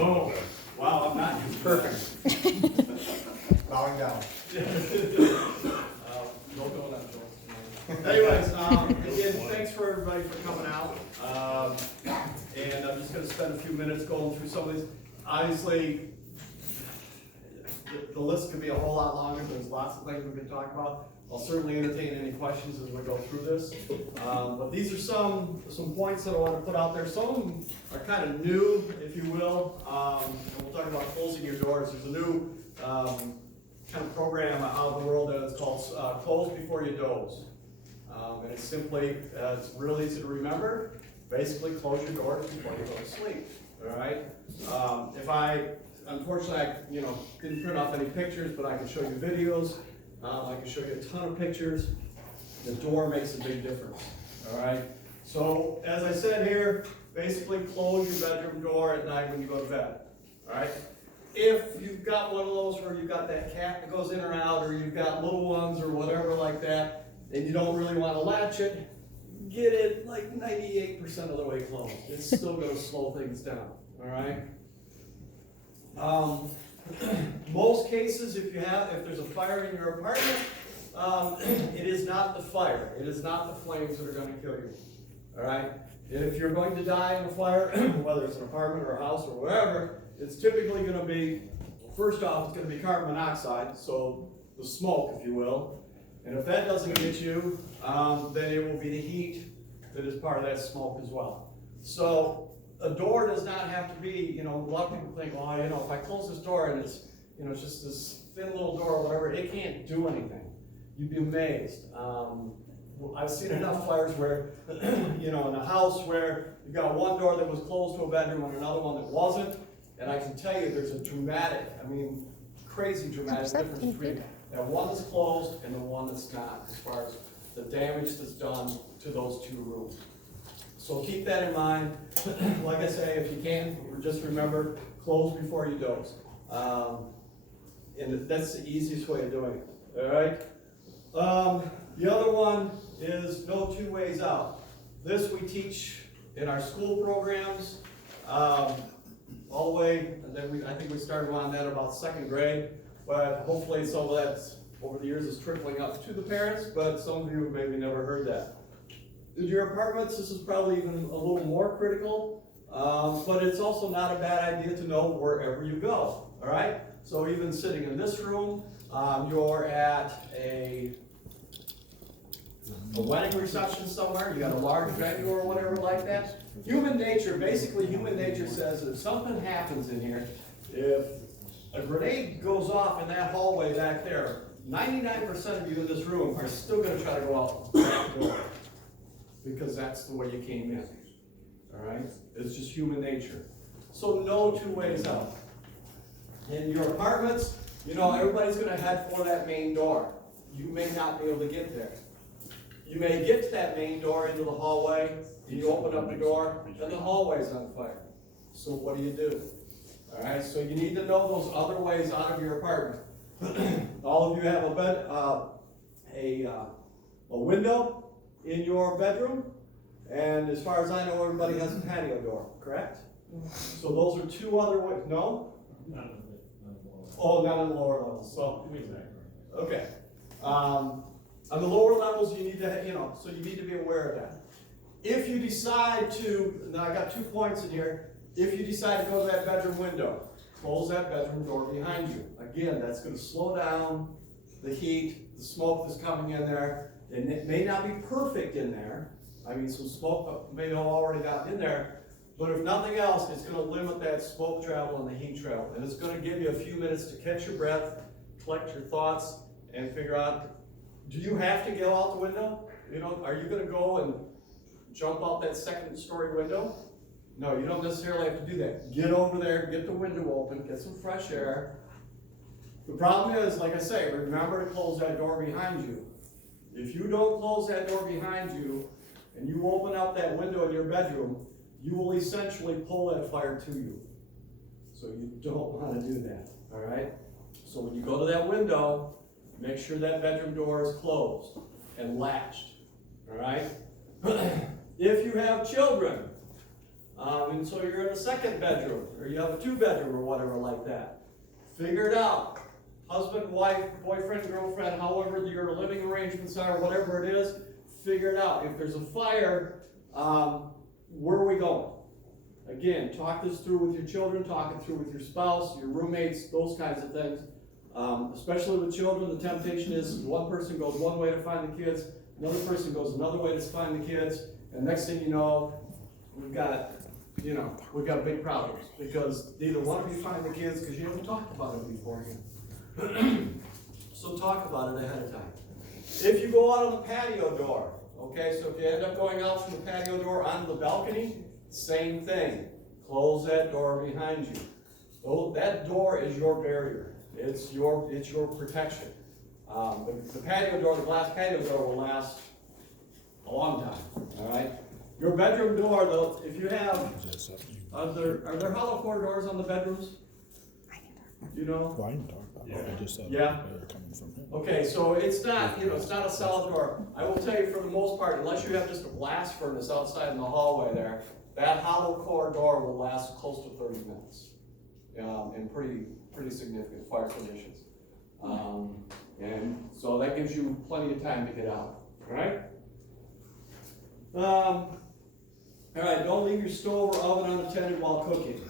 Oh, wow, I'm not used to that. Perfect. Bowing down. No going on, Joel. Anyways, again, thanks for everybody for coming out. And I'm just gonna spend a few minutes going through some of these. Obviously, the list could be a whole lot longer. There's lots of things we can talk about. I'll certainly entertain any questions as we go through this. But these are some points that I want to put out there. Some of them are kind of new, if you will. And we'll talk about closing your doors. There's a new kind of program out in the world that is called Close Before You Doze. And it's simply, it's real easy to remember. Basically, close your doors before you go to sleep. All right. Unfortunately, I didn't print off any pictures, but I can show you videos. I can show you a ton of pictures. The door makes a big difference. All right. So as I said here, basically close your bedroom door at night when you go to bed. All right. If you've got one of those where you've got that cat that goes in or out, or you've got little ones or whatever like that, and you don't really want to latch it, get it like 98% of the way closed. It's still going to slow things down. All right. Most cases, if there's a fire in your apartment, it is not the fire. It is not the flames that are going to kill you. All right. And if you're going to die in a fire, whether it's an apartment or a house or whatever, it's typically going to be, first off, it's going to be carbon monoxide, so the smoke, if you will. And if that doesn't get you, then it will be the heat that is part of that smoke as well. So a door does not have to be, a lot of people think, well, if I close this door and it's, it's just this thin little door or whatever, it can't do anything. You'd be amazed. I've seen enough fires where, in a house where you've got one door that was closed to a bedroom and another one that wasn't, and I can tell you there's a crazy dramatic difference between that one that's closed and the one that's not, as far as the damage that's done to those two rooms. So keep that in mind. Like I say, if you can, just remember, close before you doze. And that's the easiest way of doing it. All right? The other one is no two ways out. This we teach in our school programs all the way, and then I think we started on that about second grade, but hopefully some of that over the years is trickling up to the parents, but some of you have maybe never heard that. In your apartments, this is probably even a little more critical, but it's also not a bad idea to know wherever you go, all right? So even sitting in this room, you're at a wedding reception somewhere, you got a large venue or whatever like that. Human nature says if something happens in here, if a grenade goes off in that hallway back there, 99% of you in this room are still going to try to go out the back door. Because that's the way you came in. All right? It's just human nature. So no two ways out. In your apartments, everybody's going to head for that main door. You may not be able to get there. You may get to that main door into the hallway, and you open up the door, and the hallway's on fire. So what do you do? All right? So you need to know those other ways out of your apartment. All of you have a window in your bedroom, and as far as I know, everybody has a patio door, correct? So those are two other ways. No? Oh, not on the lower levels. So, okay. On the lower levels, you need to, so you need to be aware of that. If you decide to, now I got 2 points in here. If you decide to go to that bedroom window, close that bedroom door behind you. Again, that's going to slow down the heat, the smoke that's coming in there. And it may not be perfect in there. Some smoke may have already gotten in there. But if nothing else, it's going to limit that smoke travel and the heat travel. And it's going to give you a few minutes to catch your breath, collect your thoughts, and figure out, do you have to go out the window? Are you going to go and jump out that second-story window? No, you don't necessarily have to do that. Get over there, get the window open, get some fresh air. The problem is, like I say, remember to close that door behind you. If you don't close that door behind you, and you open up that window in your bedroom, you will essentially pull that fire to you. So you don't want to do that, all right? So when you go to that window, make sure that bedroom door is closed and latched, all right? If you have children, And so you're in a second bedroom, or you have a 2-bedroom or whatever like that. Figure it out. Husband, wife, boyfriend, girlfriend, however your living arrangements are, whatever it is, figure it out. If there's a fire, where are we going? Again, talk this through with your children, talk it through with your spouse, your roommates, those kinds of things. Especially with children, the temptation is one person goes one way to find the kids, another person goes another way to find the kids, and next thing you know, we've got big problems because neither one of you find the kids because you haven't talked about it beforehand. So talk about it ahead of time. If you go out on the patio door, okay, so if you end up going out from the patio door onto the balcony, same thing. Close that door behind you. Oh, that door is your barrier. It's your protection. The patio door, the glass patio door will last a long time, all right? Your bedroom door, though, if you have, are there hollow core doors on the bedrooms? You know? Well, I can talk about it. I just said Yeah. they're coming from him. Okay, so it's not, it's not a solid door. I will tell you for the most part, unless you have just a blast furnace outside in the hallway there, that hollow core door will last close to 30 minutes. In pretty significant fire conditions. And so that gives you plenty of time to get out, all right? All right, don't leave your stove or oven unattended while cooking.